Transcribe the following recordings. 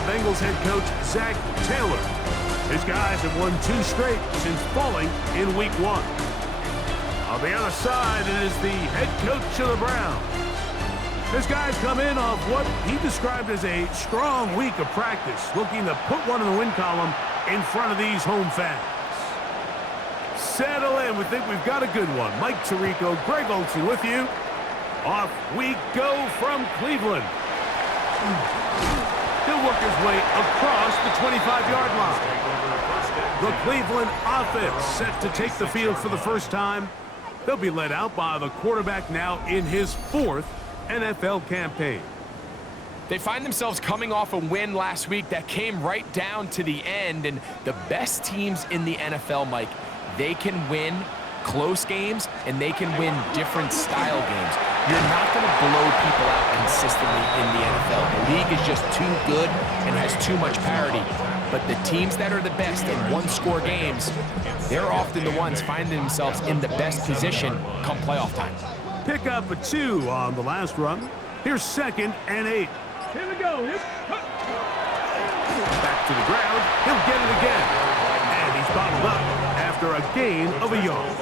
the Bengals head coach, Zach Taylor. His guys have won 2 straight since falling in Week 1. On the other side, it is the head coach of the Browns. His guys come in off what he described as a strong week of practice, looking to put one in the win column in front of these home fans. Settle in. We think we've got a good one. Mike Tirico, Greg Olsen with you. Off we go from Cleveland. He'll work his way across the 25-yard line. The Cleveland offense set to take the field for the first time. They'll be led out by the quarterback now in his 4th NFL campaign. They find themselves coming off a win last week that came right down to the end, and the best teams in the NFL, Mike, they can win close games and they can win different style games. You're not going to blow people out consistently in the NFL. The league is just too good and has too much parity. But the teams that are the best in one-score games, they're often the ones finding themselves in the best position come playoff time. Pick up a 2 on the last run. Here's 2nd and 8. Here we go. Back to the ground. He'll get it again. And he's bottled up after a gain of a yard.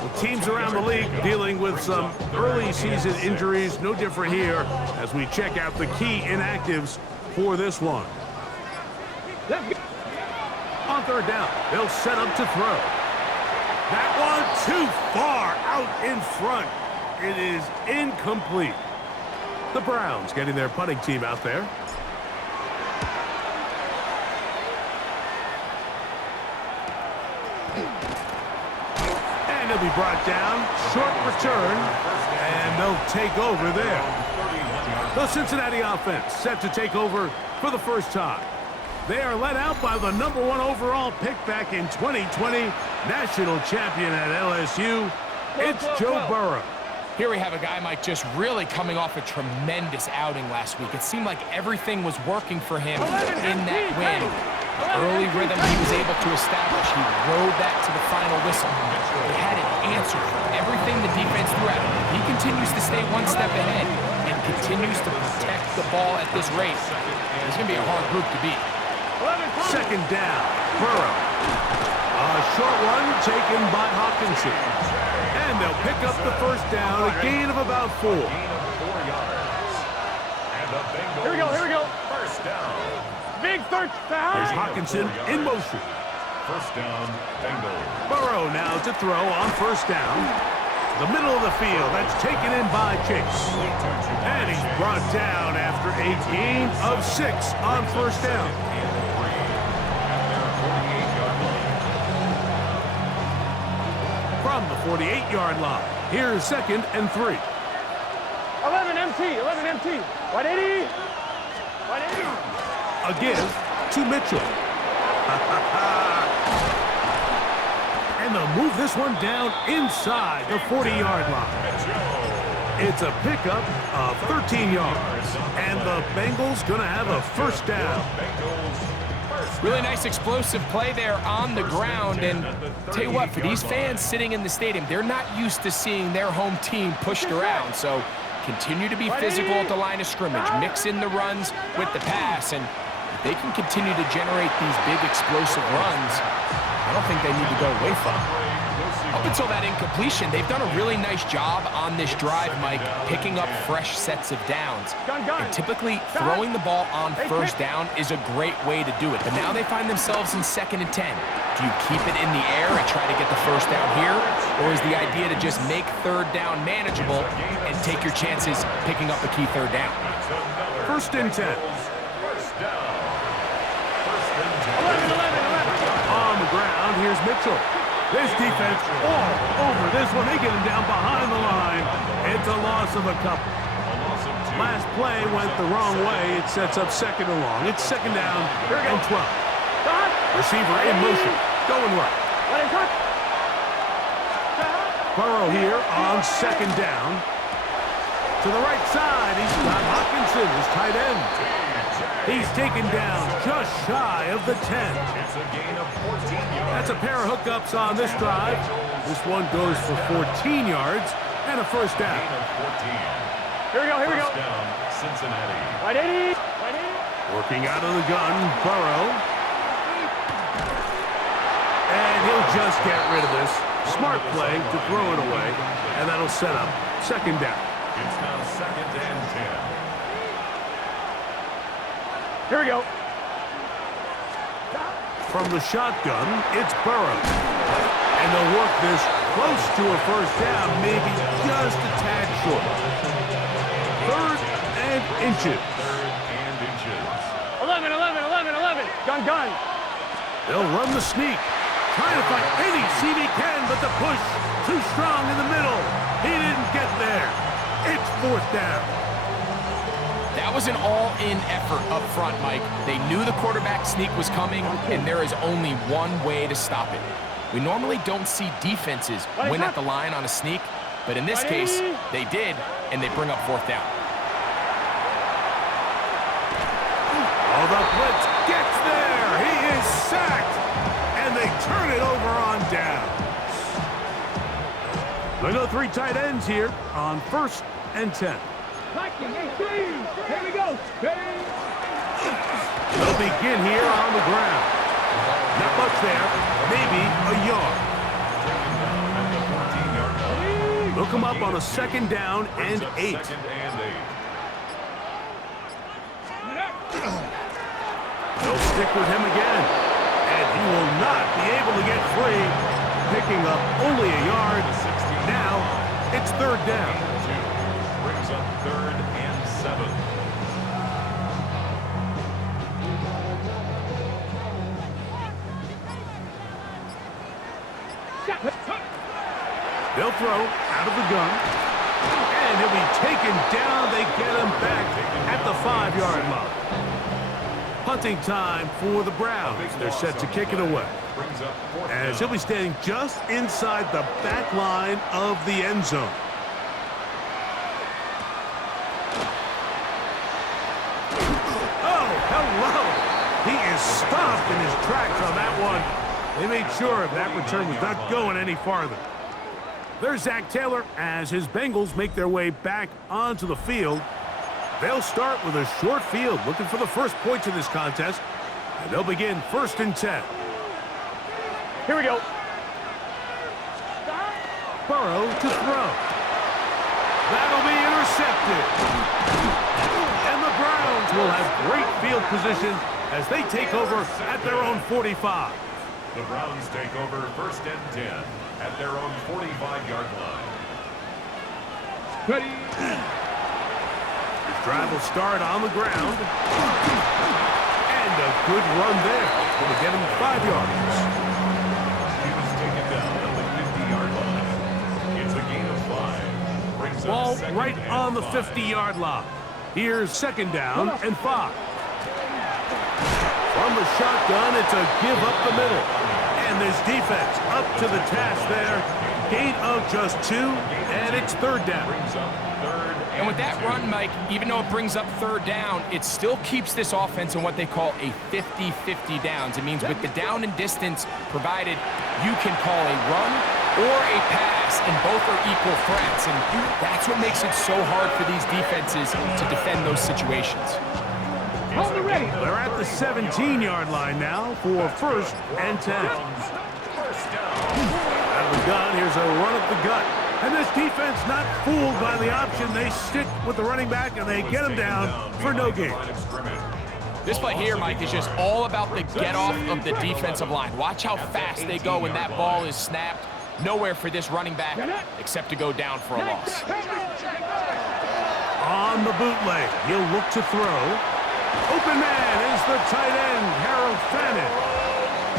Well, teams around the league dealing with some early season injuries. No different here as we check out the key inactives for this one. On 3rd down, they'll set up to throw. That one too far out in front. It is incomplete. The Browns getting their punting team out there. And he'll be brought down. Short return. And they'll take over there. The Cincinnati offense set to take over for the first time. They are led out by the #1 overall pick back in 2020, national champion at LSU. It's Joe Burrow. Here we have a guy, Mike, just really coming off a tremendous outing last week. It seemed like everything was working for him in that win. The early rhythm he was able to establish, he rode that to the final whistle. He had an answer for everything the defense threw at him. He continues to stay one step ahead and continues to protect the ball at this rate. It's going to be a hard group to beat. 2nd down, Burrow. A short one taken by Hawkinson. And they'll pick up the first down, a gain of about 4. Here we go. First down. Big third down. There's Hawkinson in motion. First down, Bengals. Burrow now to throw on 1st down. The middle of the field, that's taken in by Chase. And he's brought down after a gain of 6 on 1st down. From the 48-yard line, here's 2nd and 3. 11 MT. 180. A give to Mitchell. And they'll move this one down inside the 40-yard line. It's a pickup of 13 yards. And the Bengals going to have a first down. Really nice explosive play there on the ground. And tell you what, for these fans sitting in the stadium, they're not used to seeing their home team pushed around. So continue to be physical at the line of scrimmage. Mix in the runs with the pass. And if they can continue to generate these big explosive runs, I don't think they need to go away from it. Up until that incompletion, they've done a really nice job on this drive, Mike, picking up fresh sets of downs. And typically, throwing the ball on 1st down is a great way to do it. But now they find themselves in 2nd and 10. Do you keep it in the air and try to get the first down here? Or is the idea to just make 3rd down manageable and take your chances picking up a key 3rd down? 1st and 10. On the ground, here's Mitchell. This defense all over this one. They get him down behind the line. It's a loss of a couple. Last play went the wrong way. It sets up 2nd and long. It's 2nd down and 12. Receiver in motion. Going right. Burrow here on 2nd down. To the right side, he's got Hawkinson, his tight end. He's taken down just shy of the 10. It's a gain of 14 yards. That's a pair of hookups on this drive. This one goes for 14 yards and a first down. Gain of 14. Here we go. First down, Cincinnati. Right 80. Right 80. Working out of the gun, Burrow. And he'll just get rid of this. Smart play to throw it away, and that'll set up second down. It's now 2nd and 10. Here we go. From the shotgun, it's Burrow. And they'll work this close to a first down, maybe just a tad short. 3rd and inches. 3rd and inches. 11, 11, 11, 11. Gun, gun. They'll run the sneak. Trying to find any seam he can, but the push too strong in the middle. He didn't get there. It's 4th down. That was an all-in effort up front, Mike. They knew the quarterback sneak was coming, and there is only one way to stop it. We normally don't see defenses win at the line on a sneak, but in this case, they did, and they bring up 4th down. Oh, the blitz gets there. He is sacked, and they turn it over on downs. They go 3 tight ends here on 1st and 10. Here we go. They'll begin here on the ground. Not much there, maybe a yard. They'll come up on a 2nd down and 8. 2nd and 8. They'll stick with him again, and he will not be able to get free, picking up only a yard. Now it's 3rd down. Brings up 3rd and 7. They'll throw out of the gun, and he'll be taken down. They get him back at the 5-yard line. Punting time for the Browns. They're set to kick it away, Brings up 4th as he'll down. be standing just inside the back line of the end zone. Oh, hello! He is stopped in his tracks on that one. They made sure that return was not going any farther. There's Zach Taylor as his Bengals make their way back onto the field. They'll start with a short field, looking for the first points in this contest, and they'll begin 1st and 10. Here we go. Burrow to throw. That'll be intercepted. And the Browns will have great field position as they take over at their own 45. The Browns take over 1st and 10 at their own 45-yard line. Ready. His drive will start on the ground. And a good run there. Going to get him 5 yards. He was taken down at the 50-yard line. It's a gain of 5. Brings Ball up 2nd right and on the 5. 50-yard line. Here's 2nd down and 5. From the shotgun, it's a give up the middle. And this defense up to the task there. Gain of just 2, and it's 3rd down. Brings up 3rd And with that run, Mike, even though it brings up 3rd down, it still keeps this offense in what they call a 50-50 downs. It means with the down and distance provided, you can call a run or a pass, and both are equal threats. And that's what makes it so hard for these defenses to defend those situations. Hold the ready. They're at the 17-yard line now for 1st and 10. Out of the gun, here's a run up the gut. And this defense not fooled by the option. They stick with the running back, and they get him down for no gain. This play here, Mike, is just all about the get-off of the defensive line. Watch how fast they go when that ball is snapped. Nowhere for this running back except to go down for a loss. On the bootleg, he'll look to throw. Open man is the tight end, Harold Fannin.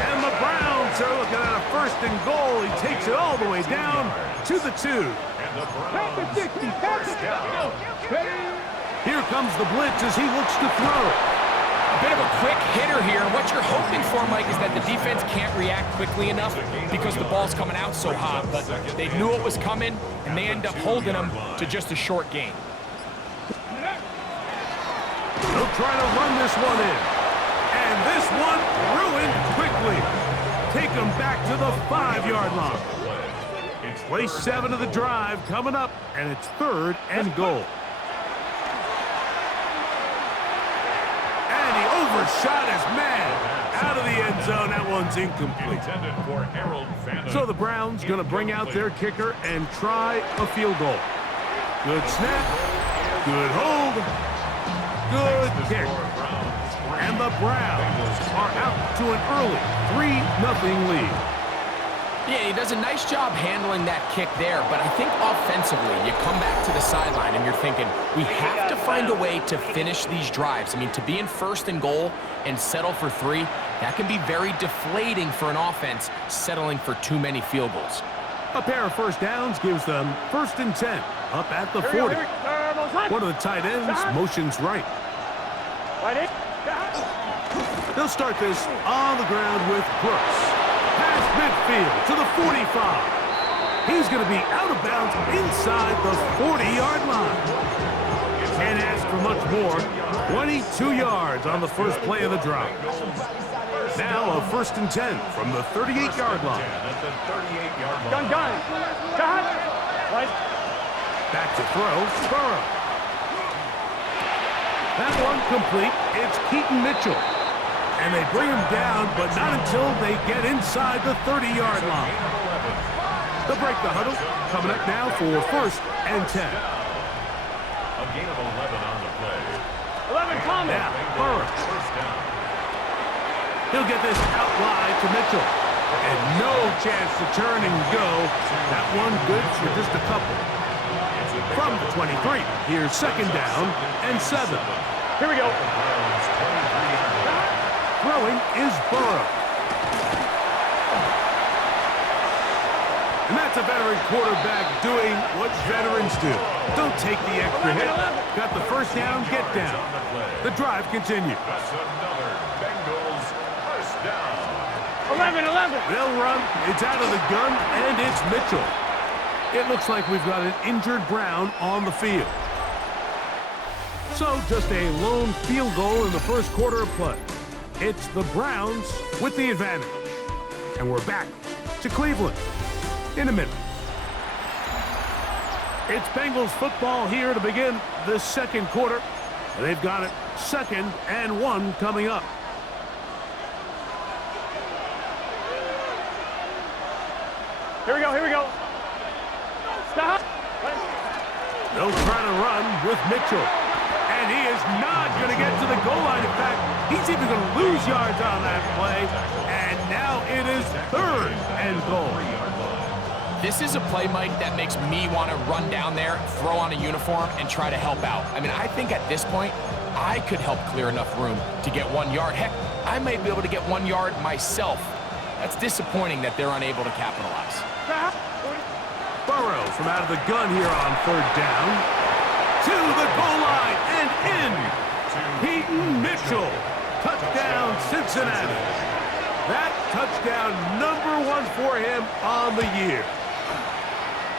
And the Browns are looking at a 1st and goal. He takes it all the way down to the 2. And the Browns first down. Here comes the blitz as he looks to throw. A bit of a quick hitter here. What you're hoping for, Mike, is that the defense can't react quickly enough because the ball's coming out so hot. But they knew it was coming, and they end up holding them to just a short gain. They'll try to run this one in. And this one ruined quickly. Take them back to the 5-yard line. Play 7 of the drive coming up, and it's 3rd and goal. shot is man. Out of the end zone. That one's incomplete. Intended for Harold Van So the Browns going to bring out their kicker and try a field goal. Good snap. Good hold. Good kick. And the Browns are out to an early 3-0 lead. Yeah, he does a nice job handling that kick there, but I think offensively, you come back to the sideline and you're thinking, we have to find a way to finish these drives. I mean, to be in 1st and goal and settle for 3, that can be very deflating for an offense settling for too many field goals. A pair of first downs gives them 1st and 10, up at the 40. One of the tight ends motions right. They'll start this on the ground with Brooks. Past midfield to the 45. He's going to be out of bounds inside the 40-yard line. Can't ask for much more. 22 yards on the first play of the drive. Now a 1st and 10 from the 38-yard line. Gun. Cut. Back to throw, Burrow. That one complete. It's Keaton Mitchell. And they bring him down, but not until they get inside the 30-yard line. They'll break the huddle. Coming up now for 1st and 10. A gain of 11 on the play. 11 coming. Now, Burrow. He'll get this out wide to Mitchell. And no chance to turn and go. That one good for just a couple. From the 23, here's 2nd down and 7. Here we go. Throwing is Burrow. And that's a veteran quarterback doing what veterans do. Don't take the extra hit. Got the 1st down, get down. The drive continues. That's another Bengals first down. 11. They'll run. It's out of the gun, and it's Mitchell. It looks like we've got an injured Brown on the field. So just a lone field goal in the 1st quarter of play. It's the Browns with the advantage. And we're back to Cleveland in a minute. It's Bengals football here to begin the 2nd quarter. They've got it 2nd and 1 coming up. Here we go. Stop. They'll try to run with Mitchell. And he is not going to get to the goal line. In fact, he's even going to lose yards on that play. And now it is 3rd and goal. This is a play, Mike, that makes me want to run down there, throw on a uniform, and try to help out. I mean, I think at this point, I could help clear enough room to get 1 yard. Heck, I might be able to get 1 yard myself. That's disappointing that they're unable to capitalize. Burrow from out of the gun here on 3rd down. To the goal line and in. Keaton Mitchell. Touchdown, Cincinnati. That touchdown number 1 for him on the year.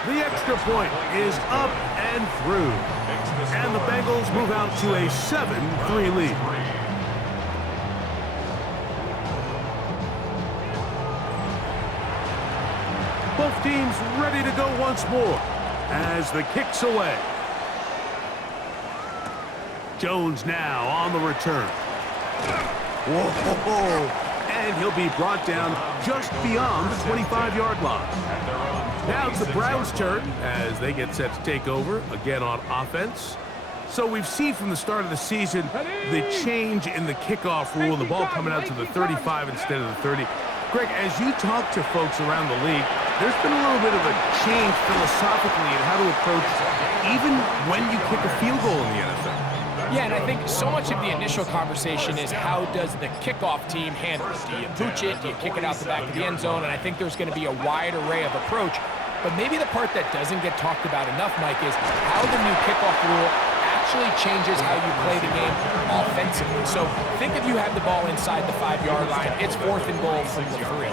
The extra point is up and through. And the Bengals move out to a 7-3 lead. Both teams ready to go once more as the kick's away. Jones now on the return. Whoa, and he'll be brought down just beyond the 25-yard line. Now it's the Browns' turn as they get set to take over again on offense. So we've seen from the start of the season the change in the kickoff rule, the ball coming out to the 35 instead of the 30. Greg, as you talk to folks around the league, there's been a little bit of a change philosophically in how to approach even when you kick a field goal in the NFL. Yeah, and I think so much of the initial conversation is how does the kickoff team handle it? Do you pooch it? Do you kick it out the back of the end zone? And I think there's going to be a wide array of approach. But maybe the part that doesn't get talked about enough, Mike, is how the new kickoff rule actually changes how you play the game offensively. So think if you have the ball inside the 5-yard line, it's 4th and goal from the 3.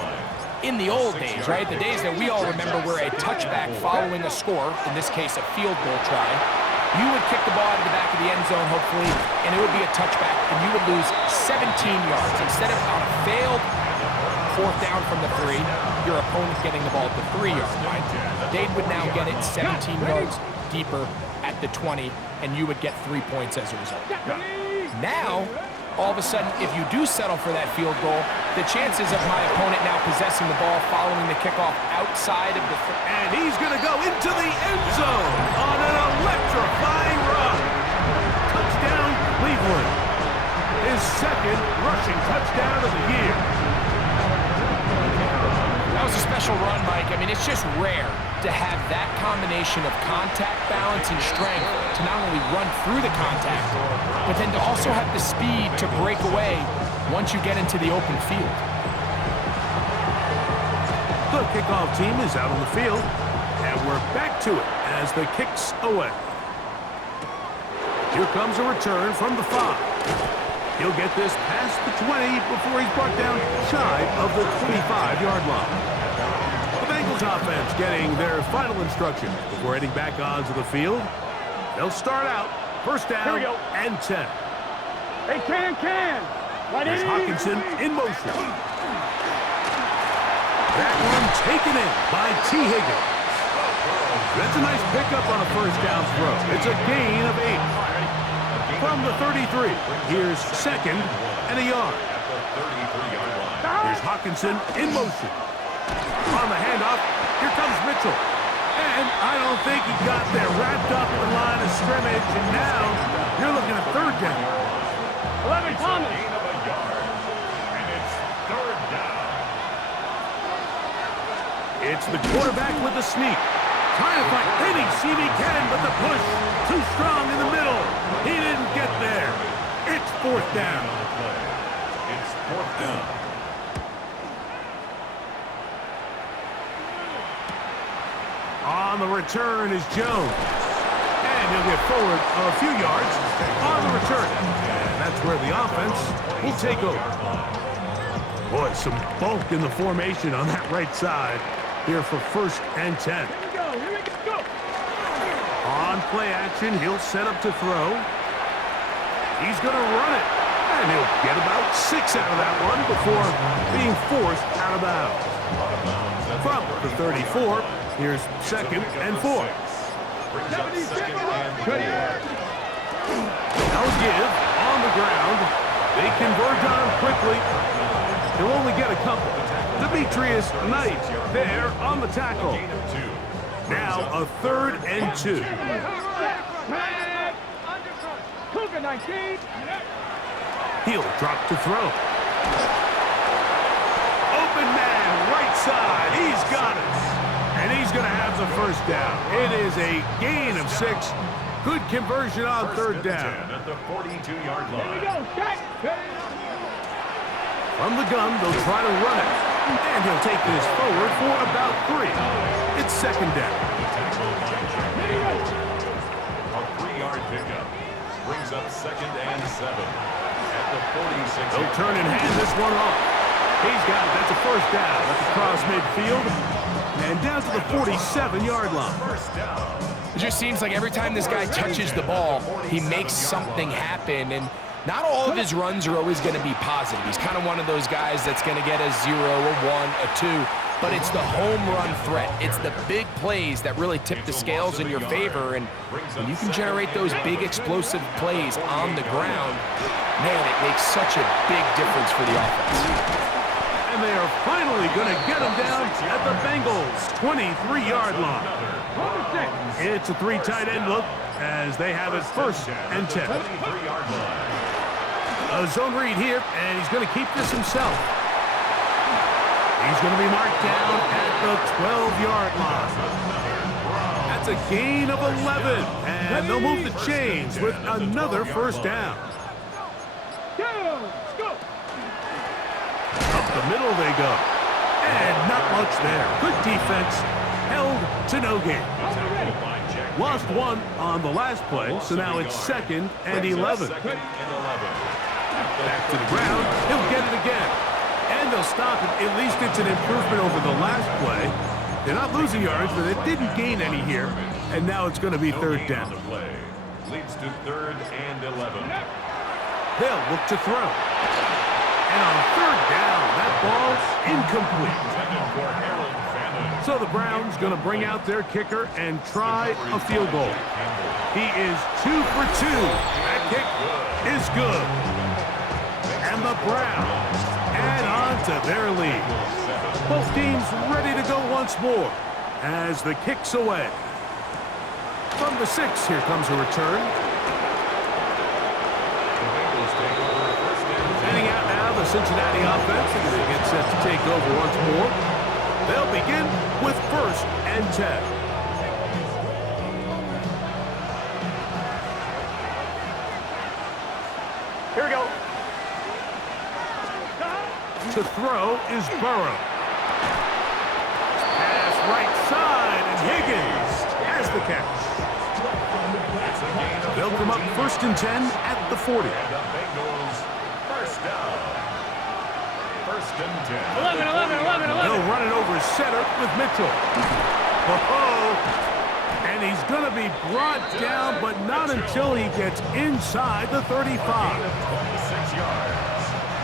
In the old days, right, the days that we all remember were a touchback following a score, in this case a field goal try, you would kick the ball out of the back of the end zone, hopefully, and it would be a touchback, and you would lose 17 yards. Instead of on a failed 4th down from the 3, your opponent getting the ball at the 3-yard line, they would now get it 17 yards deeper at the 20, and you would get 3 points as a result. Now, all of a sudden, if you do settle for that field goal, the chances of my opponent now possessing the ball following the kickoff outside of the... And he's going to go into the end zone on an electrifying run. Touchdown, Cleveland. His second rushing touchdown of the year. That was a special run, Mike. I mean, it's just rare to have that combination of contact balance and strength to not only run through the contact, but then to also have the speed to break away once you get into the open field. The kickoff team is out on the field, and we're back to it as the kick's away. Here comes a return from the 5. He'll get this past the 20 before he's brought down shy of the 25-yard line. The Bengals offense getting their final instruction before heading back onto the field. They'll start out first down and 10. Hey, can. Right Here's Hawkinson in motion. That one taken in by T. Higgins. That's a nice pickup on a first down throw. It's a gain of 8. From the 33, here's second and a yard. Here's Hawkinson in motion. On the handoff, here comes Mitchell. And I don't think he got there, wrapped up in the line of scrimmage, and now you're looking at third down. 11 Thomas. And it's third down. It's the quarterback with the sneak. Trying to find any seam he can, but the push too strong in the middle. He didn't get there. It's fourth down. It's fourth down. On the return is Jones. And he'll get forward a few yards on the return. And that's where the offense will take over. Boy, some bulk in the formation on that right side here for first and 10. On play action, he'll set up to throw. He's going to run it. And he'll get about 6 out of that one before being forced out of bounds. From the 34, here's second and 4. They'll give on the ground. They converge on him quickly. He'll only get a couple. Demetrius Knight there on the tackle. Now a third and 2. He'll drop to throw. Open man, right side. He's got it. And he's going to have the first down. It is a gain of 6. Good conversion on third down. At the 42-yard line. From the gun, they'll try to run it. And he'll take this forward for about 3. It's second down. A 3-yard pickup brings up second and 7 at the 46. They'll turn and hand this one off. He's got it. That's a first down. That's across midfield. And down to the 47-yard line. First down. It just seems like every time this guy touches the ball, he makes something happen. And not all of his runs are always going to be positive. He's kind of one of those guys that's going to get a 0, a 1, a 2. But it's the home run threat. It's the big plays that really tip the scales in your favor. And when you can generate those big explosive plays on the ground, man, it makes such a big difference for the offense. And they are finally going to get him down at the Bengals' 23-yard line. It's a 3 tight end look as they have it first and 10. A zone read here, and he's going to keep this himself. He's going to be marked down at the 12-yard line. That's a gain of 11, and they'll move the chains with another first down. Up the middle they go. And not much there. Good defense. Held to no gain. Lost 1 on the last play, so now it's second and 11. Back to the ground. He'll get it again. And they'll stop it. At least it's an improvement over the last play. They're not losing yards, but they didn't gain any here. And now it's going to be third down. Leads to third and 11. They'll look to throw. And on third down, that ball's incomplete. So the Browns going to bring out their kicker and try a field goal. He is 2 for 2. That kick is good. And the Browns add on to their lead. Both teams ready to go once more as the kick's away. From the 6, here comes a return. Heading out now, the Cincinnati offense is going to get set to take over once more. They'll begin with 1st and 10. Here we go. To throw is Burrow. Pass right side, and Higgins has the catch. They'll come up 1st and 10 at the 40. And the Bengals first down. 1st and 10. 11, 11, 11, 11. They'll run it over center with Mitchell. Oh, and he's going to be brought down, but not until he gets inside the 35. 26 yards.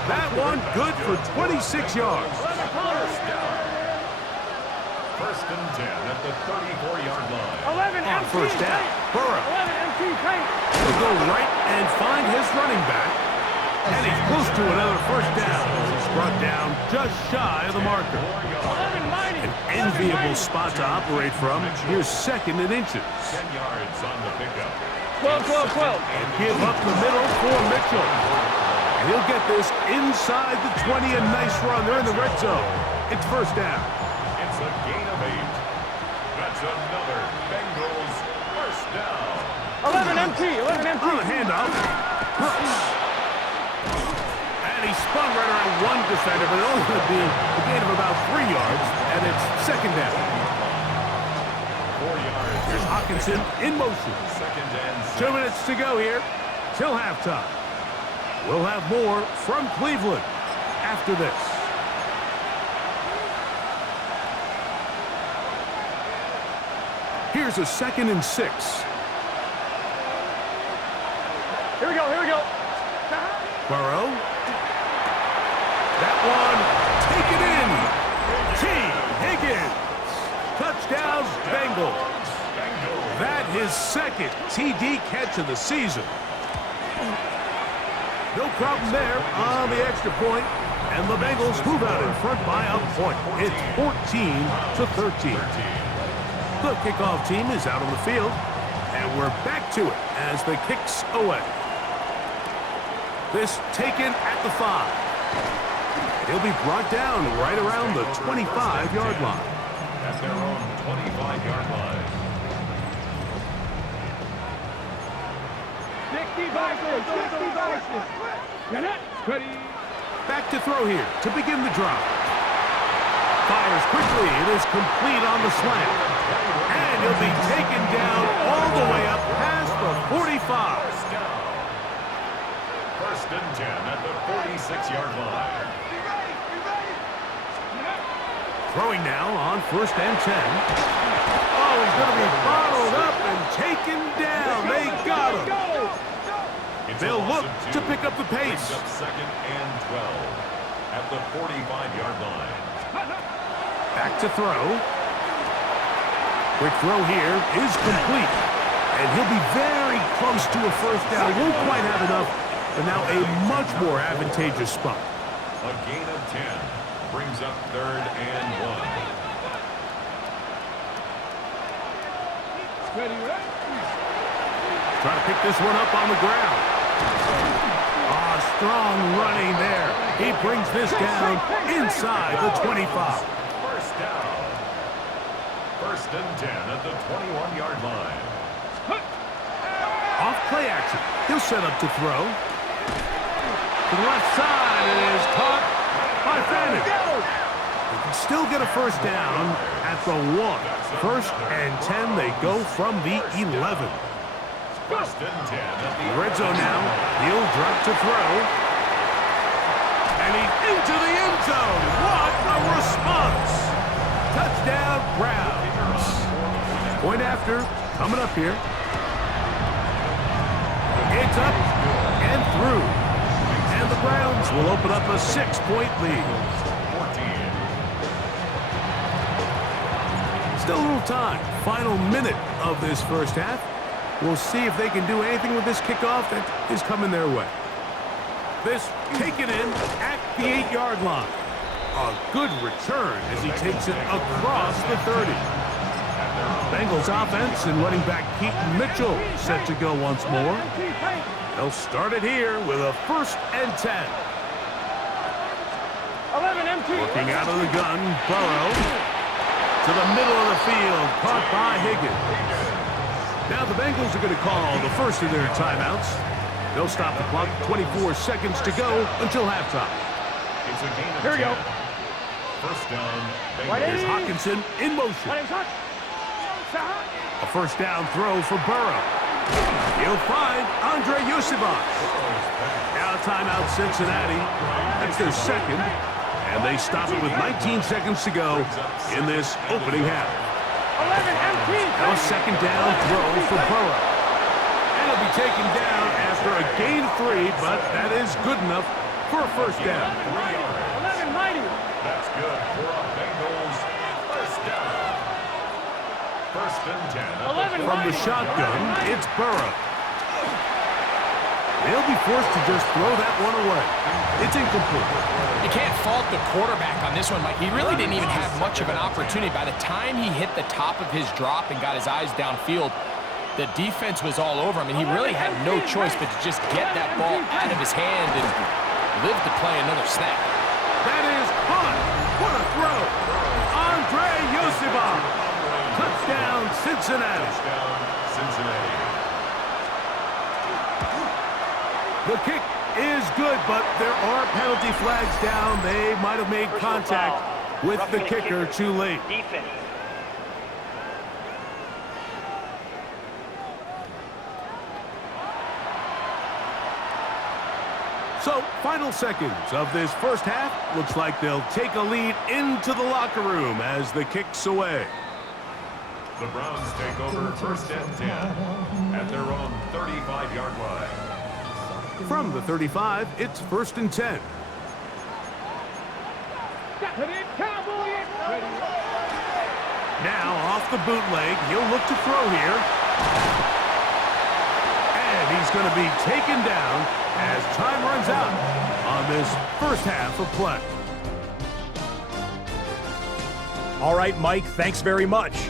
That one good for 26 yards. First down. 1st and 10 at the 34-yard line. 11, On empty 1st down, paint. Burrow. 11, empty paint. He'll go right and find his running back. And he's close to another 1st down. He's brought down just shy of the marker. 11, mighty. An enviable spot to operate from. Here's 2nd and inches. 10 yards on the pickup. 12, 12, 12. And give up the middle for Mitchell. And he'll get this inside the 20. A nice run. They're in the red zone. It's 1st down. It's a gain of 8. That's another Bengals first down. 11, empty. 11, empty. On the handoff. Brooks. And he spun right around one defender, but it's only going to be a gain of about 3 yards. And it's 2nd down. 4 yards. Here's Hawkinson in motion. 2nd and 6. 2 minutes to go here till halftime. We'll have more from Cleveland after this. Here's a 2nd and 6. Here we go, here we go. Burrow. That one, take it in. T. Higgins. Touchdown, Bengals. That his 2nd TD catch of the season. No problem there on the extra point, and the Bengals move out in front by a point. It's 14-13. The kickoff team is out on the field, and we're back to it as the kick's away. This taken at the 5. He'll be brought down right around the 25-yard line. At their own 25-yard line. 60 boxes, 60 boxes. Get it? Ready. Back to throw here to begin the drive. Fires quickly. It is complete on the slant. And he'll be taken down all the way up past the 45. First down. 1st and 10 at the 46-yard line. Throwing now on 1st and 10. Oh, he's going to be bottled up and taken down. They got him. It's They'll a loss look of to 2. pick up the pace. Brings up 2nd and 12 at the 45-yard line. Back to throw. Quick throw here is complete. And he'll be very close to a 1st down. Won't quite have enough, but now a much more advantageous spot. A gain of 10 brings up 3rd and 1. Ready, ready. Trying to pick this one up on the ground. Strong running there. He brings this down inside the 25. First down. 1st and 10 at the 21-yard line. Off play action. He'll set up to throw. To the left side, it is caught by Fanning. He can still get a 1st down at the 1. 1st and 10, they go from the 11. 1st and 10 at the Red zone now. He'll drop to throw. And he's into the end zone. What a response. Touchdown, Browns. Point after, coming up here. It's up and through. And the Browns will open up a 6-point lead. 14. Still a little time. Final minute of this first half. We'll see if they can do anything with this kickoff that is coming their way. This taken in at the 8-yard line. A good return as he takes it across the 30. Bengals offense and running back Keaton Mitchell set to go once more. They'll start it here with a 1st and 10. 11 empty. Working out of the gun, Burrow. To the middle of the field, caught by Higgins. Now the Bengals are going to call the first of their timeouts. They'll stop the clock, 24 seconds to go until halftime. It's a gain of Here we 10. go. First down, Here's Bengals. Hawkinson in motion. A 1st down throw for Burrow. He'll find Andre Yosibas. Now timeout Cincinnati. That's their second. And they stop it with 19 seconds to go in this opening half. 11 empty. Now a 2nd down throw for Burrow. And he'll be taken down after a gain of 3, but that is good enough for a 1st down. 11 mighty. That's good for a Bengals first down. 1st and 10. 11 From the shotgun, it's Burrow. He'll be forced to just throw that one away. It's incomplete. You can't fault the quarterback on this one, Mike. He really didn't even have much of an opportunity. By the time he hit the top of his drop and got his eyes downfield, the defense was all over him, and he really had no choice but to just get that ball out of his hand and live to play another snap. That is caught. What a throw. Andre Yosibas. Touchdown, Cincinnati. Touchdown, Cincinnati. The kick is good, but there are penalty flags down. They might have made contact with the kicker too late. Defense. So, final seconds of this first half. Looks like they'll take a lead into the locker room as the kick's away. The Browns take over 1st and 10 at their own 35-yard line. From the 35, it's 1st and 10. Now, off the bootleg, he'll look to throw here. And he's going to be taken down as time runs out on this first half of play. All right, Mike, thanks very much.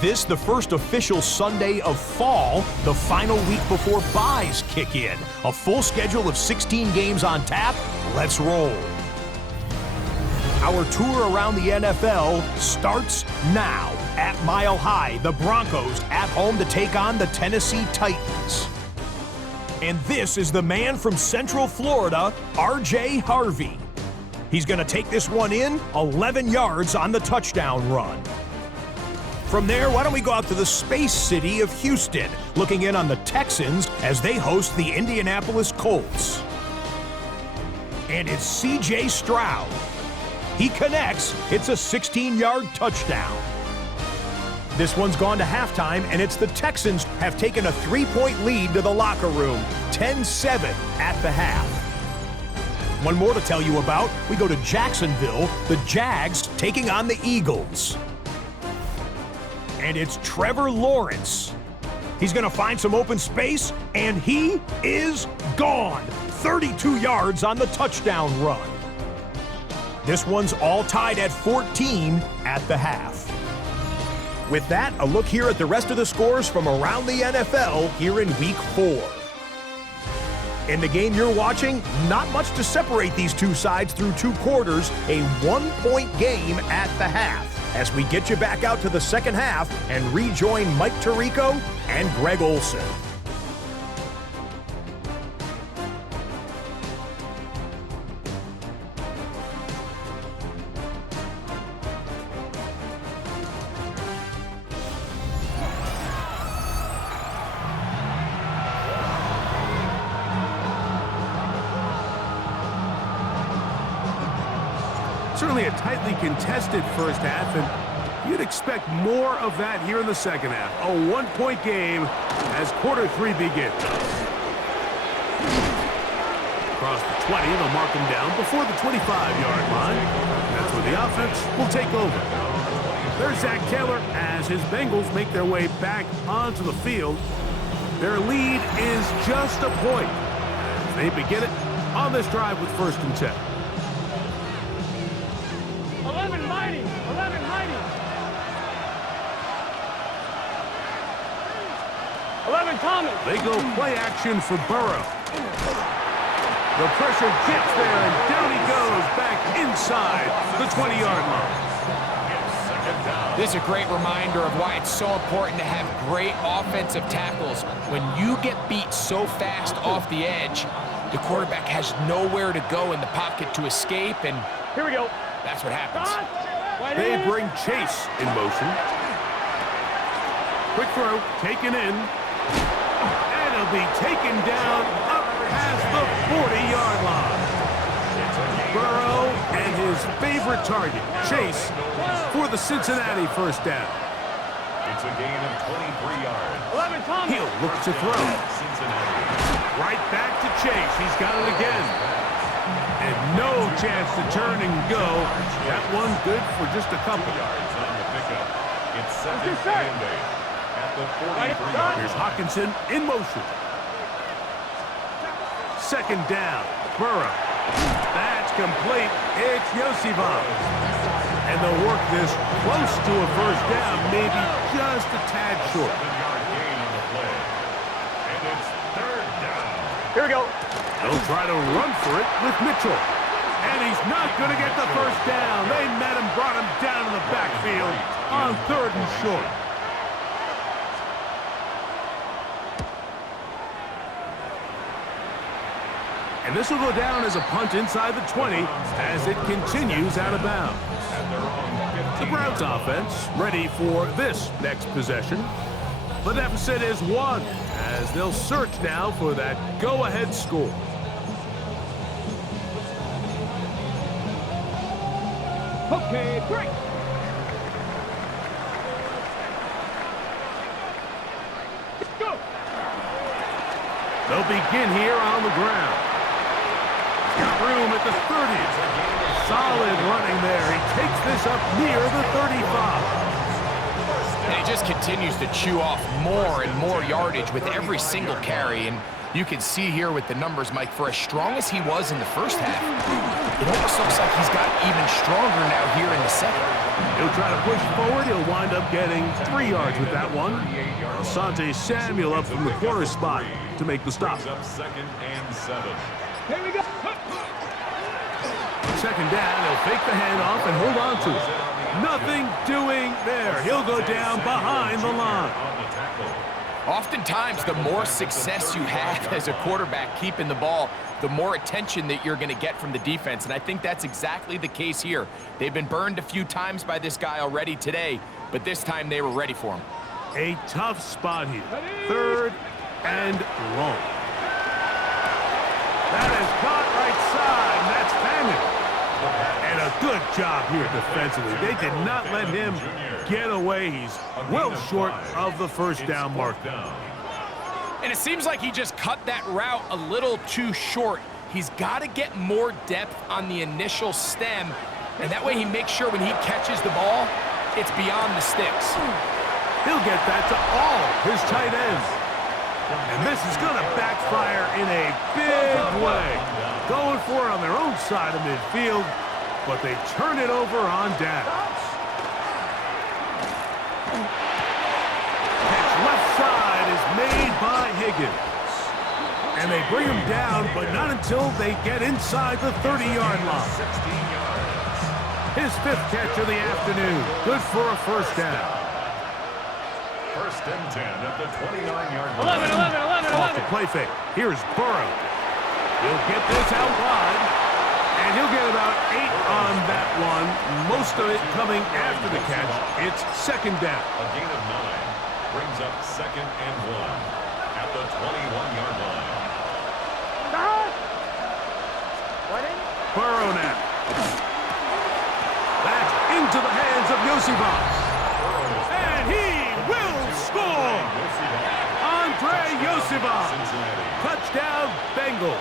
This, the first official Sunday of fall, the final week before byes kick in. A full schedule of 16 games on tap. Let's roll. Our tour around the NFL starts now. At Mile High, the Broncos at home to take on the Tennessee Titans. And this is the man from Central Florida, R.J. Harvey. He's going to take this one in, 11 yards on the touchdown run. From there, why don't we go out to the space city of Houston, looking in on the Texans as they host the Indianapolis Colts. And it's C.J. Stroud. He connects. It's a 16-yard touchdown. This one's gone to halftime, and it's the Texans have taken a 3-point lead to the locker room, 10-7 at the half. One more to tell you about. We go to Jacksonville, the Jags taking on the Eagles. And it's Trevor Lawrence. He's going to find some open space, and he is gone. 32 yards on the touchdown run. This one's all tied at 14 at the half. With that, a look here at the rest of the scores from around the NFL here in Week 4. In the game you're watching, not much to separate these two sides through 2 quarters, a 1-point game at the half. As we get you back out to the second half and rejoin Mike Tirico and Greg Olson. Certainly a tightly contested first half, and you'd expect more of that here in the second half. A 1-point game as quarter 3 begins. Across the 20, they'll mark him down before the 25-yard line. That's where the offense will take over. There's Zach Taylor as his Bengals make their way back onto the field. Their lead is just a point. As they begin it on this drive with 1st and 10. 11 mighty. 11 mighty. 11 Thomas. They go play action for Burrow. The pressure gets there, and down he goes back inside the 20-yard line. This is a great reminder of why it's so important to have great offensive tackles. When you get beat so fast off the edge, the quarterback has nowhere to go in the pocket to escape, and Here we go. that's what happens. They bring Chase in motion. Quick throw, taken in. And he'll be taken down up past the 40-yard line. Burrow and his favorite target, Chase, for the Cincinnati 1st down. It's a gain of 23 yards. 11 Thomas. He'll look to throw. Cincinnati. Right back to Chase. He's got it again. And no chance to turn and go. That one good for just a couple. Yards on the pickup. It's 2nd and 8 at the 43-yard. Here's Hawkinson in motion. 2nd down. Burrow. That's complete. It's Yosivov. And they'll work this close to a 1st down, maybe just a tad short. 7-yard gain on the play. And it's 3rd down. Here we go. They'll try to run for it with Mitchell. And he's not going to get the 1st down. They met him, brought him down in the backfield on 3rd and short. And this will go down as a punt inside the 20 as it continues out of bounds. The Browns offense ready for this next possession. The deficit is 1 as they'll search now for that go-ahead score. Okay, great. Go. They'll begin here on the ground. Got room at the 30. Solid running there. He takes this up near the 35. And he just continues to chew off more and more yardage with every single carry. And you can see here with the numbers, Mike, for as strong as he was in the 1st half, it almost looks like he's got even stronger now here in the 2nd. He'll try to push forward. He'll wind up getting 3 yards with that one. Asante Samuel up from the corner spot to make the stop. Brings up 2nd and 7. Here we go. 2nd down, he'll fake the handoff and hold on to it. Nothing doing there. He'll go down behind the line. On the tackle. Oftentimes, the more success you have as a quarterback keeping the ball, the more attention that you're going to get from the defense. And I think that's exactly the case here. They've been burned a few times by this guy already today, but this time they were ready for him. A tough spot here. 3rd and long. That is caught right side, and that's Fannin. And a good job here defensively. They did not let him get away. He's well short of the 1st down mark. And it seems like he just cut that route a little too short. He's got to get more depth on the initial stem, and that way he makes sure when he catches the ball, it's beyond the sticks. He'll get that to all his tight ends. And this is going to backfire in a big way. Going for it on their own side of midfield, but they turn it over on downs. Catch left side is made by Higgins. And they bring him down, but not until they get inside the 30-yard line. 16 yards. His 5th catch of the afternoon. Good for a 1st down. 1st and 10 at the 29-yard 11, line. 11, 11, Off the 11. play fake. Here's Burrow. He'll get this out wide, and he'll get about 8 on that one. Most of it coming after the catch. It's 2nd down. A gain of 9 brings up 2nd and 1 at the 21-yard line. Burrow now. That's into the hands of Yosivov. And he will score! Andre Yosivov. Touchdown, Bengals.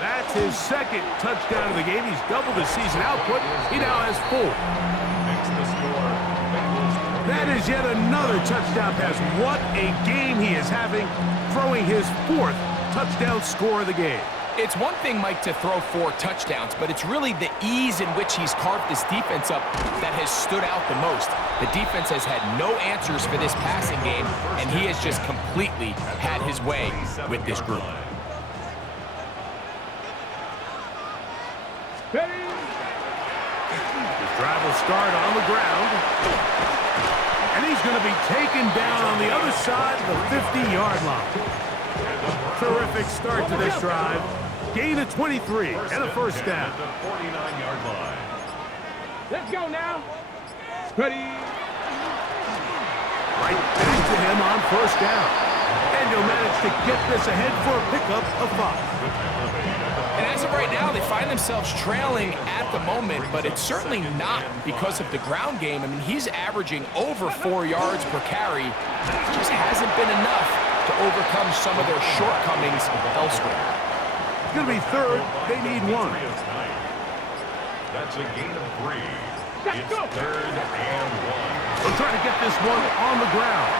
That's his 2nd touchdown of the game. He's doubled his season output. He now has 4. Makes the score. Bengals. That is yet another touchdown pass. What a game he is having, throwing his 4th touchdown score of the game. It's one thing, Mike, to throw 4 touchdowns, but it's really the ease in which he's carved this defense up that has stood out the most. The defense has had no answers for this passing game, and he has just completely had his way with this group. His drive will start on the ground. And he's going to be taken down on the other side of the 50-yard line. Terrific start to this drive. Gain of 23 and a first down. The 49-yard line. Let's go now. Ready. Right back to him on first down. And he'll manage to get this ahead for a pickup of 5. And as of right now, they find themselves trailing at the moment, but it's certainly not because of the ground game. I mean, he's averaging over 4 yards per carry. It just hasn't been enough to overcome some of their shortcomings elsewhere. It's going to be third. They need 1. That's a gain of 3. Let's It's go. third and 1. They'll try to get this one on the ground.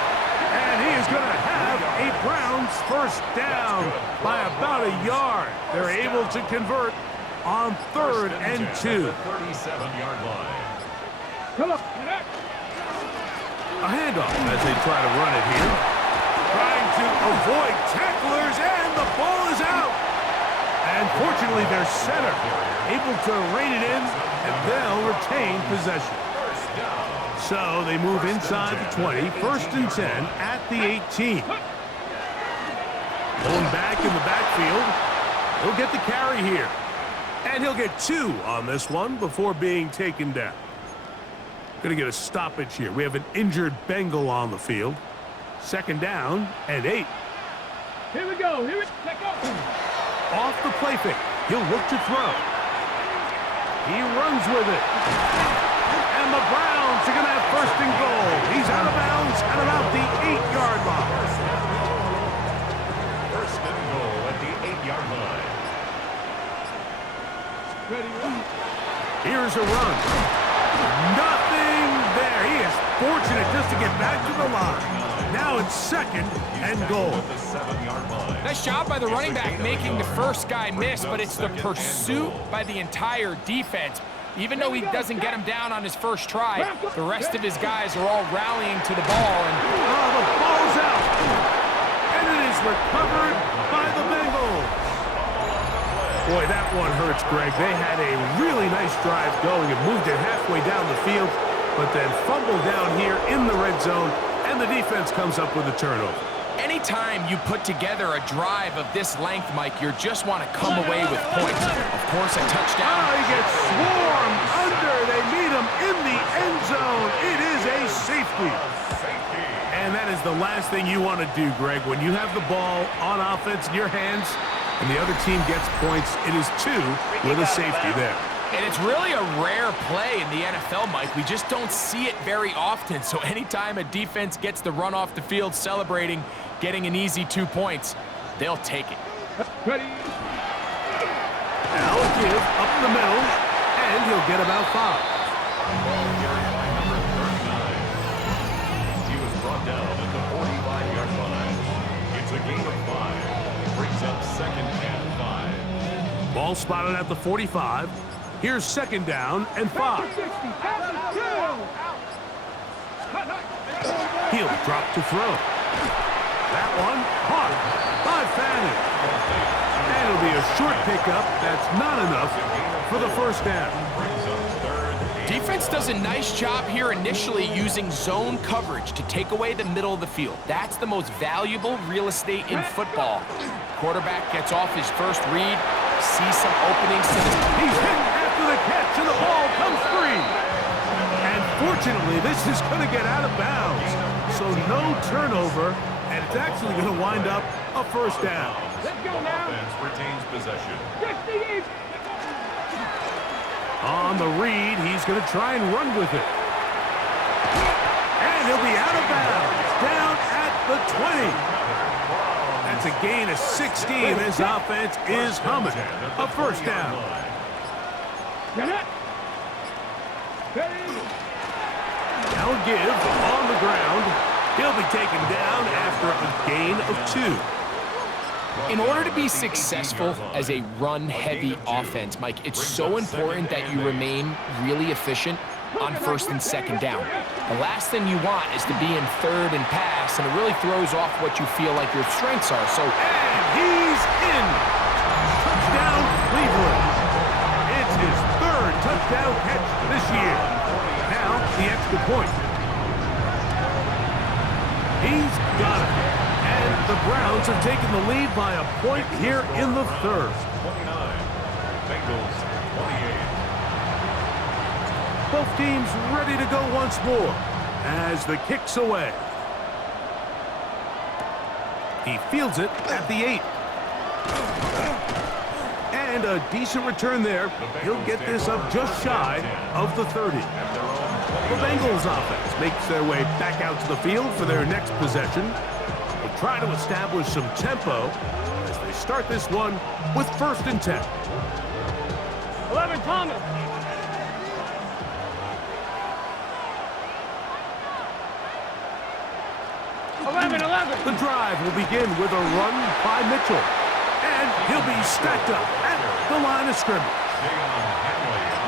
And he is going to have a Browns first down by about a yard. They're able to convert on third and 2. The 37-yard line. Come on. A handoff as they try to run it here. Trying to avoid tacklers, and the ball is out. And fortunately, their center able to rein it in, and they'll retain possession. So they move inside the 20, first and 10 at the 18. Pulling back in the backfield. He'll get the carry here. And he'll get 2 on this one before being taken down. Going to get a stoppage here. We have an injured Bengal on the field. Second down and 8. Here we go. Here we go. Off the play fake. He'll look to throw. He runs with it. And the Browns are going to have first and goal. He's out of bounds at about the 8-yard line. First and goal at the 8-yard line. Ready. Here's a run. Nothing there. He is fortunate just to get back to the line. Now it's second and goal. At the 7-yard line. Nice job by the running back making the first guy miss, but it's the pursuit by the entire defense. Even though he doesn't get him down on his first try, the rest of his guys are all rallying to the ball. And oh, the ball's out. And it is recovered by the Bengals. Boy, that one hurts, Greg. They had a really nice drive going and moved it halfway down the field, but then fumbled down here in the red zone, and the defense comes up with a turnover. anytime you put together a drive of this length, Mike, you just want to come away with points. Of course, a touchdown. Oh, he gets swarmed under. They meet him in the end zone. It is a safety. And that is the last thing you want to do, Greg. When you have the ball on offense in your hands and the other team gets points, it is 2 with a safety there. And it's really a rare play in the NFL, Mike. We just don't see it very often. So anytime a defense gets the run off the field celebrating, getting an easy 2 points, they'll take it. Ready. Now a give up the middle, and he'll get about 5. Carried by number 39. He was brought down at the 45-yard line. It's a gain of 5. Brings up 2nd and 5. Ball spotted at the 45. Here's 2nd down and 5. He'll drop to throw. That one caught by Fanning. And it'll be a short pickup. That's not enough for the first down. Defense does a nice job here initially using zone coverage to take away the middle of the field. That's the most valuable real estate in football. Quarterback gets off his first read, sees some openings to the... He's hit after the catch, and the ball comes free. And fortunately, this is going to get out of bounds. So no turnover, and it's actually going to wind up a first down. Let's go now. Offense retains possession. 68. On the read, he's going to try and run with it. And he'll be out of bounds, down at the 20. That's a gain of 16. This offense is humming. A first down. Get it. Now a give on the ground. He'll be taken down after a gain of 2. In order to be successful as a run-heavy offense, Mike, it's so important that you remain really efficient on first and second down. The last thing you want is to be in third and pass, and it really throws off what you feel like your strengths are. So, And he's in. Touchdown, Cleveland. It's his third touchdown catch this year. Now, the extra point. He's got it. And the Browns have taken the lead by a point here in the third. 29. Bengals 28. Both teams ready to go once more as the kick's away. He fields it at the 8. And a decent return there. He'll get this up just shy of the 30. The Bengals offense makes their way back out to the field for their next possession. They'll try to establish some tempo as they start this one with 1st and 10. 11, Thomas. The drive will begin with a run by Mitchell. And he'll be stacked up at the line of scrimmage.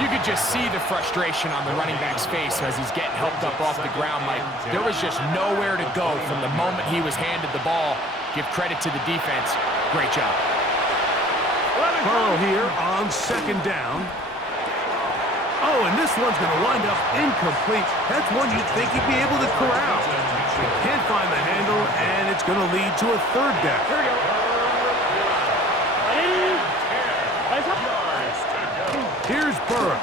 you could just see the frustration on the running back's face as he's getting helped up off the ground. Like, there was just nowhere to go from the moment he was handed the ball. Give credit to the defense. Great job. Burrow here on 2nd down. Oh, and this one's going to wind up incomplete. That's one you'd think he'd be able to corral. He can't find the handle, and it's going to lead to a 3rd down. Here we go. Here's Burrow.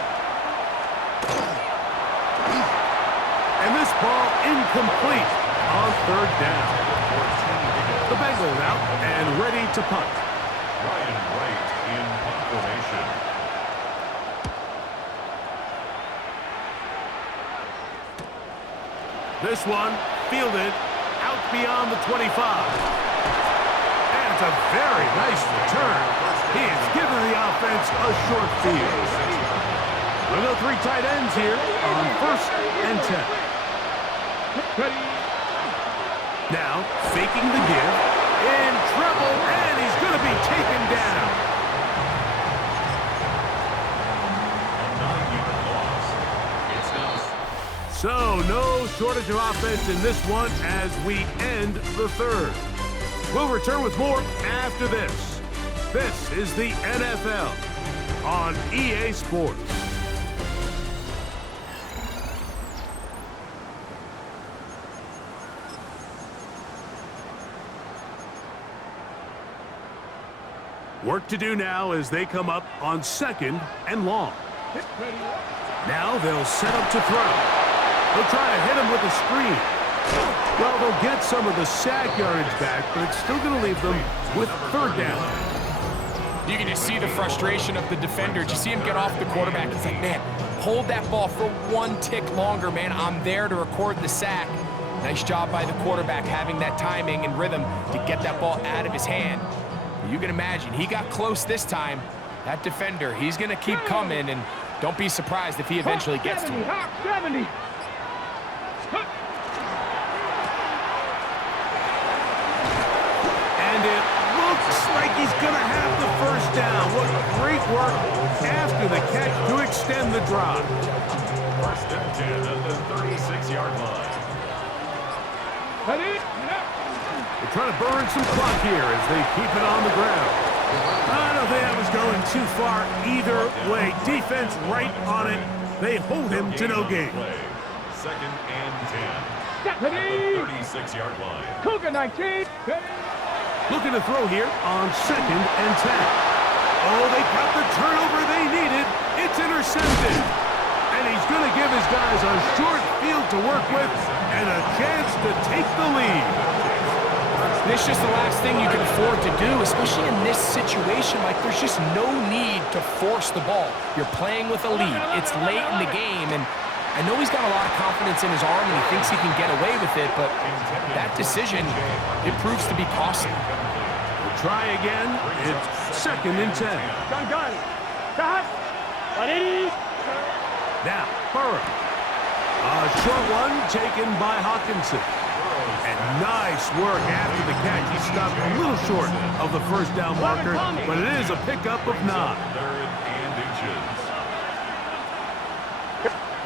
And this ball incomplete on 3rd down. The Bengals out and ready to punt. Ryan Wright in punt formation. This one fielded out beyond the 25. And it's a very nice return. He has given the offense a short field. We'll go 3 tight ends here on 1st and 10. Now, faking the give. In trouble, and he's going to be taken down. So, no shortage of offense in this one as we end the 3rd. We'll return with more after this. This is the NFL on EA Sports. Work to do now as they come up on 2nd and long. Now they'll set up to throw. They'll try to hit him with a screen. Well, they'll get some of the sack yardage back, but it's still going to leave them with 3rd down. You can just see the frustration of the defender. Did you see him get off the quarterback? He's like, man, hold that ball for 1 tick longer, man. I'm there to record the sack. Nice job by the quarterback having that timing and rhythm to get that ball out of his hand. You can imagine, he got close this time. That defender, he's going to keep coming, and don't be surprised if he eventually gets to him. 70. And it looks like he's going to have the 1st down. What great work after the catch to extend the drive. 1st and 10 at the 36-yard line. They're trying to burn some clock here as they keep it on the ground. I don't think that was going too far either way. Defense right on it. They hold him to no gain. 2nd and 10 at the 36-yard line. Cougar 19. Looking to throw here on 2nd and 10. Oh, they got the turnover they needed. It's intercepted. And he's going to give his guys a short field to work with and a chance to take the lead. This is just the last thing you can afford to do, especially in this situation. Like, there's just no need to force the ball. You're playing with a lead. It's late in the game, and I know he's got a lot of confidence in his arm, and he thinks he can get away with it, but that decision, it proves to be costly. We'll try again. It's 2nd and 10. Gun. Got. Now, Burrow. A short one taken by Hawkinson. And nice work after the catch. He stopped a little short of the first down marker, but it is a pickup of 9. Third and inches.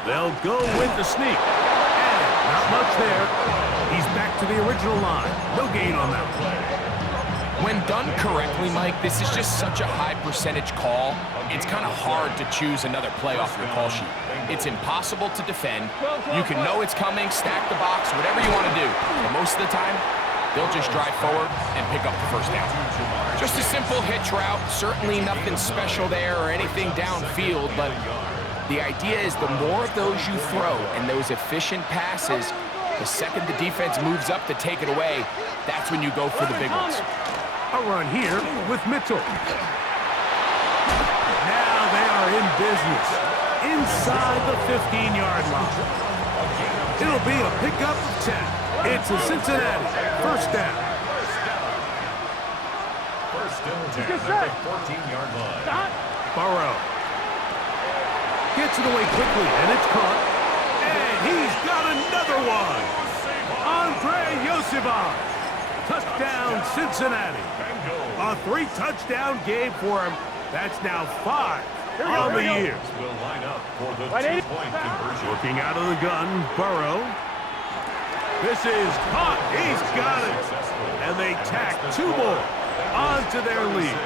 They'll go with the sneak. And not much there. He's back to the original line. No gain on that play. When done correctly, Mike, this is just such a high percentage call. It's kind of hard to choose another play off your call sheet. It's impossible to defend. You can know it's coming, stack the box, whatever you want to do. But most of the time, they'll just drive forward and pick up the first down. Just a simple hitch route. Certainly nothing special there or anything downfield, but the idea is the more of those you throw and those efficient passes, the second the defense moves up to take it away, that's when you go for the big ones. A run here with Mitchell. Now they are in business inside the 15-yard line. It'll be a pickup of 10. It's a Cincinnati first down. First and 10 at the 14-yard line. Burrow gets it away quickly, and it's caught. And he's got another one. Andre Yosifov. Touchdown, Cincinnati. A 3-touchdown game for him. That's now 5 on the year. Will line up for the 2-point conversion. Working out of the gun, Burrow. This is caught. He's got it. And they tack 2 more onto their lead.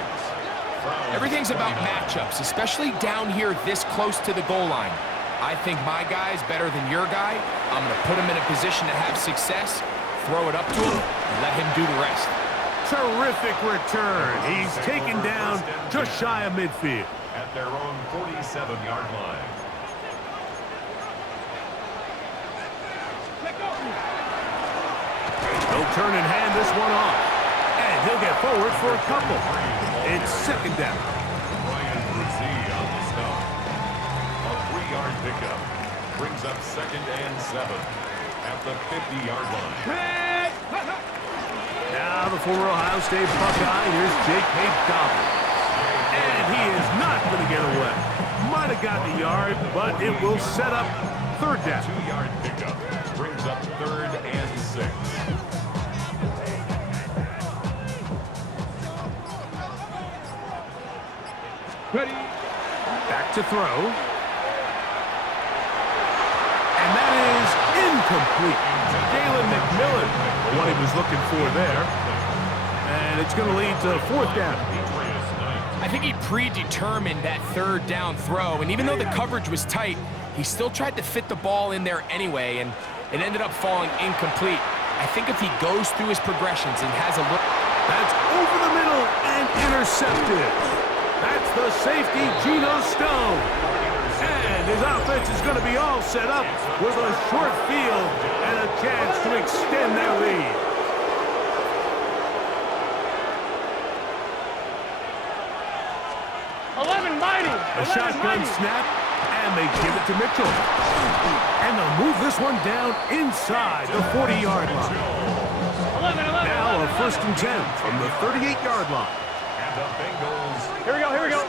Everything's about matchups, especially down here this close to the goal line. I think my guy's better than your guy. I'm going to put him in a position to have success, throw it up to him, and let him do the rest. Terrific return. He's taken down just shy of midfield. At their own 47-yard line. He'll turn and hand this one off. And he'll get forward for a couple. It's second down. Ryan Brucey on the stop. A 3-yard pickup. Brings up second and 7 at the 50-yard line. Now the former Ohio State Buckeye, here's J.K. Dobbins. And he is not going to get away. Might have got the yard, but it will set up third down. 2-yard pickup. Brings up third and 6. Ready. Back to throw. And that is incomplete. Jalen McMillan, what he was looking for there. And it's going to lead to fourth down. I think he predetermined that third down throw, and even though the coverage was tight, he still tried to fit the ball in there anyway, and it ended up falling incomplete. I think if he goes through his progressions and has a look... That's over the middle and intercepted. That's the safety, Geno Stone. And his offense is going to be all set up with a short field and a chance to extend their lead. A shotgun snap, and they give it to Mitchell. And they'll move this one down inside the 40-yard line. Now a first and 10 from the 38-yard line. And the Bengals. Here we go.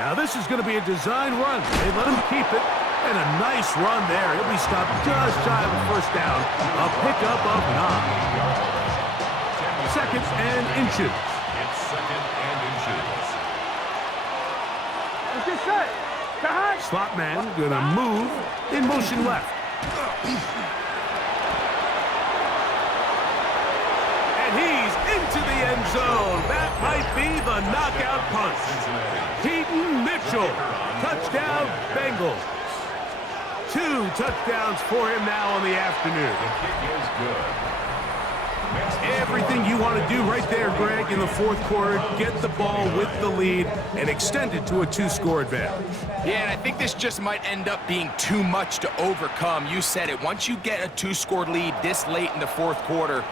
Now this is going to be a design run. They let him keep it. And a nice run there. He'll be stopped just shy of a first down. A pickup of 9. Second and inches. It's second and inches. Slot man gonna move in motion left. And he's into the end zone. That might be the knockout punch. Keaton Mitchell, touchdown Bengals. 2 touchdowns for him now on the afternoon. The kick is good. Everything you want to do right there, Greg, in the fourth quarter, get the ball with the lead and extend it to a 2-score advantage. Yeah, and I think this just might end up being too much to overcome. You said it. Once you get a 2-score lead this late in the fourth quarter,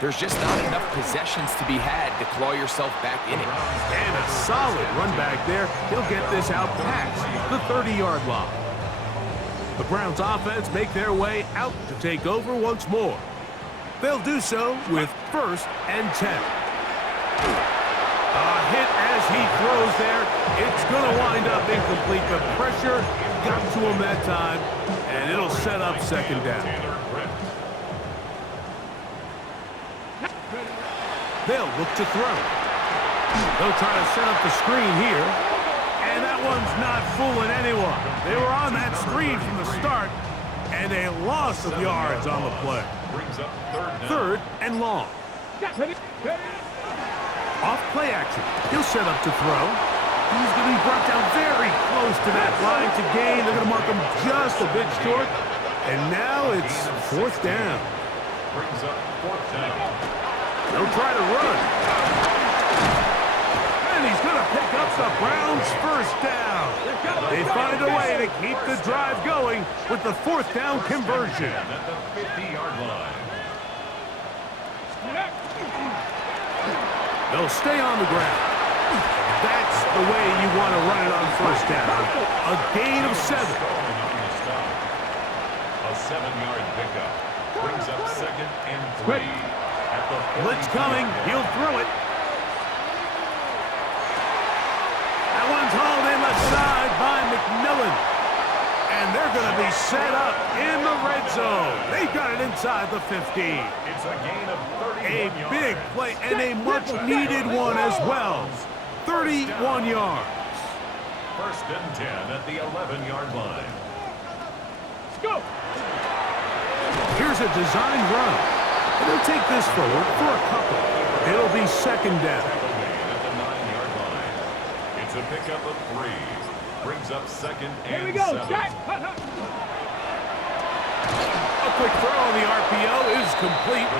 there's just not enough possessions to be had to claw yourself back in it. And a solid run back there. He'll get this out past the 30-yard line. The Browns offense make their way out to take over once more. They'll do so with first and 10. A hit as he throws there. It's going to wind up incomplete. The pressure got to him that time, and it'll set up second down. They'll look to throw. They'll try to set up the screen here. And that one's not fooling anyone. They were on that screen from the start, and a loss of yards on the play. Brings up Third and long. Off play action. He'll set up to throw. He's going to be brought down very close to that line to gain. They're going to mark him just a bit short. And now it's fourth down. Brings up fourth down. They'll try to run. And he's going to pick up the Browns' first down. They find a way to keep the drive going with the fourth down conversion. At the 50-yard line. They'll stay on the ground. That's the way you want to run it on first down. A gain of 7. A 7-yard pickup. Brings up second and 3. At the Blitz coming. He'll throw it. That one's hauled in left side by McMillan. And they're going to be set up in the red zone. They've got it inside the 15. It's a gain of 31 A yards. big play and a much-needed one as well. 31 yards. First and 10 at the 11-yard line. Go! Here's a design run. And they'll take this forward for a couple. It'll be second down. Tackle made at the 9-yard line. It's a pickup of 3. Brings up second Here we and go, 7. Jack! A quick throw on the RPO is complete.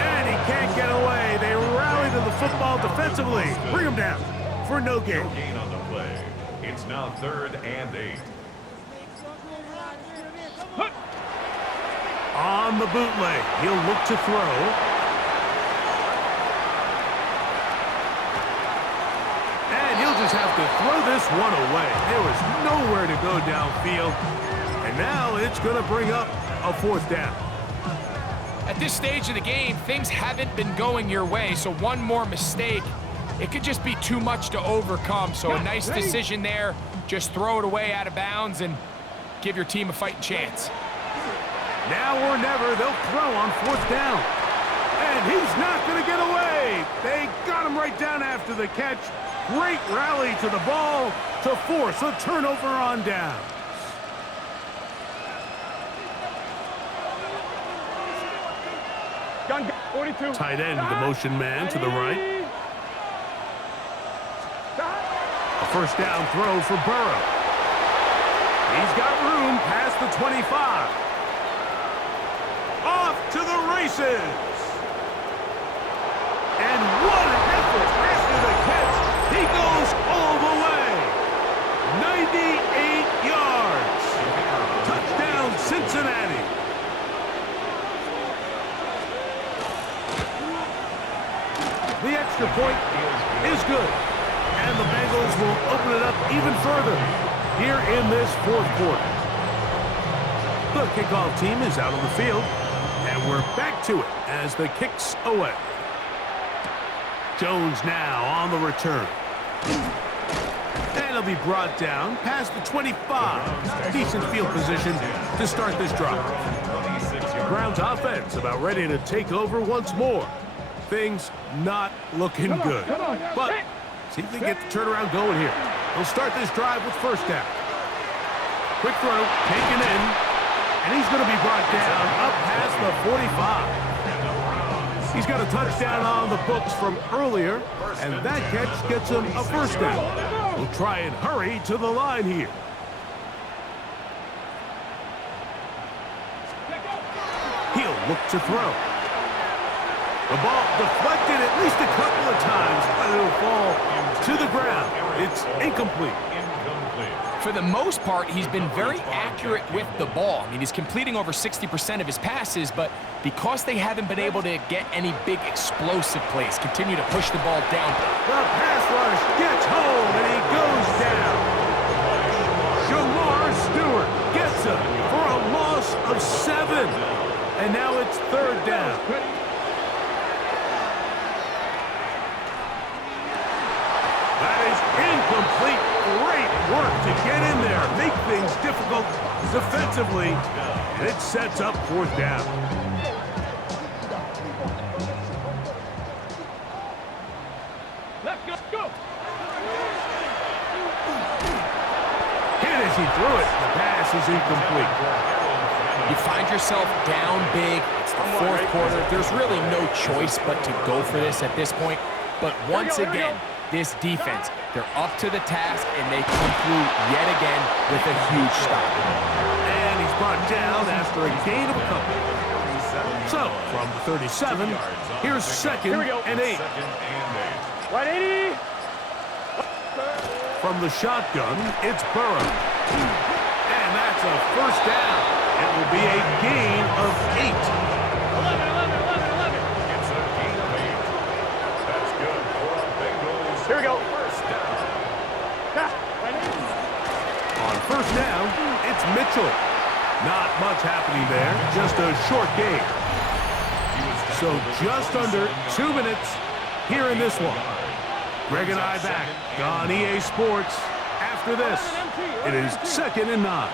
And he can't get away. They rally to the football defensively. Bring him down for no gain. No gain on the play. It's now third and 8. On the bootleg, he'll look to throw. And he'll just have to throw this one away. There was nowhere to go downfield. And now it's going to bring up a fourth down. At this stage of the game, things haven't been going your way, so one more mistake, it could just be too much to overcome. So a nice decision there. Just throw it away out of bounds and give your team a fighting chance. Now or never, they'll throw on fourth down. And he's not going to get away. They got him right down after the catch. Great rally to the ball to force a turnover on down. Gun 42. Tight end, the motion man to the right. A first down throw for Burrow. He's got room past the 25. Off to the races. And what an effort after the catch. He goes all the way. 98 yards. Touchdown, Cincinnati. The extra point is good. And the Bengals will open it up even further here in this fourth quarter. The kickoff team is out on the field. And we're back to it as the kick's away. Jones now on the return. And he'll be brought down past the 25. Decent field position to start this drive. Browns offense about ready to take over once more. Things not looking good. But see if they get the turnaround going here. They'll start this drive with first down. Quick throw, taken in. And he's going to be brought down up past the 45. He's got a touchdown on the books from earlier, and that catch gets him a first down. We'll try and hurry to the line here. He'll look to throw. The ball deflected at least a couple of times, but it'll fall to the ground. It's incomplete. For the most part, he's been very accurate with the ball. I mean, he's completing over 60% of his passes, but because they haven't been able to get any big explosive plays, continue to push the ball down. The pass rush gets home, and he goes down. Shamar Stewart gets him for a loss of 7. And now it's third down. That is incomplete. Great work to get in there, make things difficult defensively, and it sets up fourth down. as he threw it, the pass is incomplete. You find yourself down big. It's the fourth quarter. There's really no choice but to go for this at this point. But once again, this defense, they're up to the task, and they come through yet again with a huge stop. And he's brought down after a gain of a couple. So, from the 37, here's second and 8. Right, 80. From the shotgun, it's Burrow. And that's a first down. It will be a gain of 8. 11. It's a gain of 8. That's good for the Bengals. Here we go. First down. Right, 80. On first down, it's Mitchell. Not much happening there, just a short gain. So just under 2 minutes here in this one. Greg and I back on EA Sports after this. It is 2nd and 9.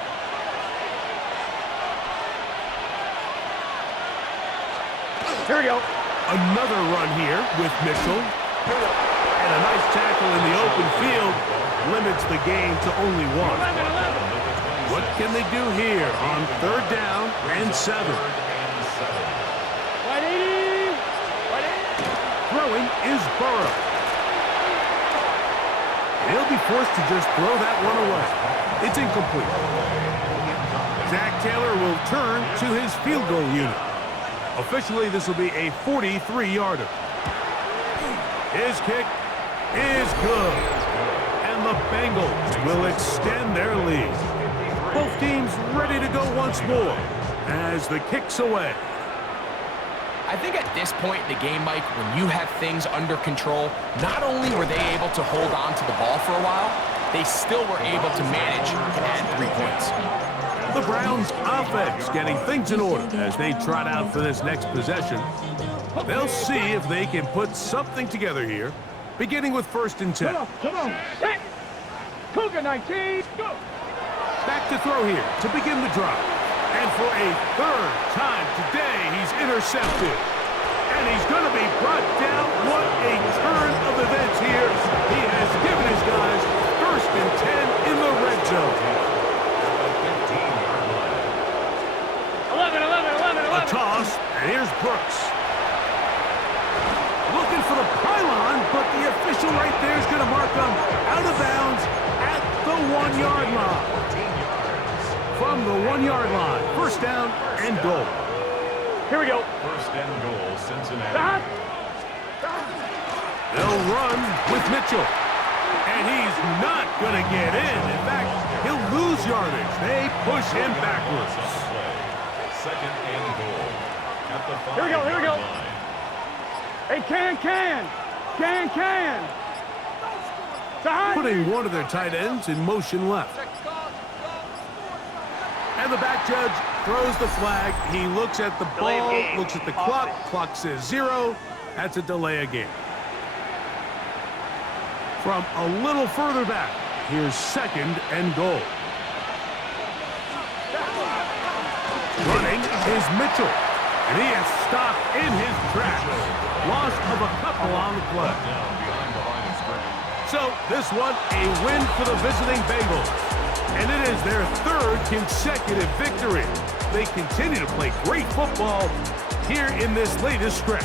Here we go. Another run here with Mitchell. And a nice tackle in the open field limits the game to only 1. 11. What can they do here on 3rd down and 7? Right, 80. Right, 80. Throwing is Burrow. He'll be forced to just throw that one away. It's incomplete. Zach Taylor will turn to his field goal unit. Officially, this will be a 43-yarder. His kick is good. And the Bengals will extend their lead. Both teams ready to go once more as the kick's away. I think at this point in the game, Mike, when you have things under control, not only were they able to hold on to the ball for a while, they still were able to manage to add 3 points. The Browns offense getting things in order as they trot out for this next possession. They'll see if they can put something together here, beginning with 1st and 10. Come on. Set. Cougar 19. Go. Back to throw here to begin the drive. And for a 3rd time today, he's intercepted. And he's going to be brought down. What a turn of events here. He has given his guys 1st and 10 in the red zone. 11. A toss, and here's Brooks. Looking for the pylon, but the official right there is going to mark him out of bounds at the 1-yard line. From the 1-yard line, 1st down and goal. Here we go. 1st and goal, Cincinnati. They'll run with Mitchell. And he's not going to get in. In fact, he'll lose yardage. They push him backwards. 2nd and goal. At the 5. Here we go. Hey, can. Side. Putting one of their tight ends in motion left. And the back judge throws the flag. He looks at the ball, looks at the clock. Clock says 0. That's a delay of game. From a little further back, here's 2nd and goal. Running is Mitchell. And he is stopped in his tracks. Loss of a couple on the play. So this one, a win for the visiting Bengals. And it is their 3rd consecutive victory. They continue to play great football here in this latest stretch.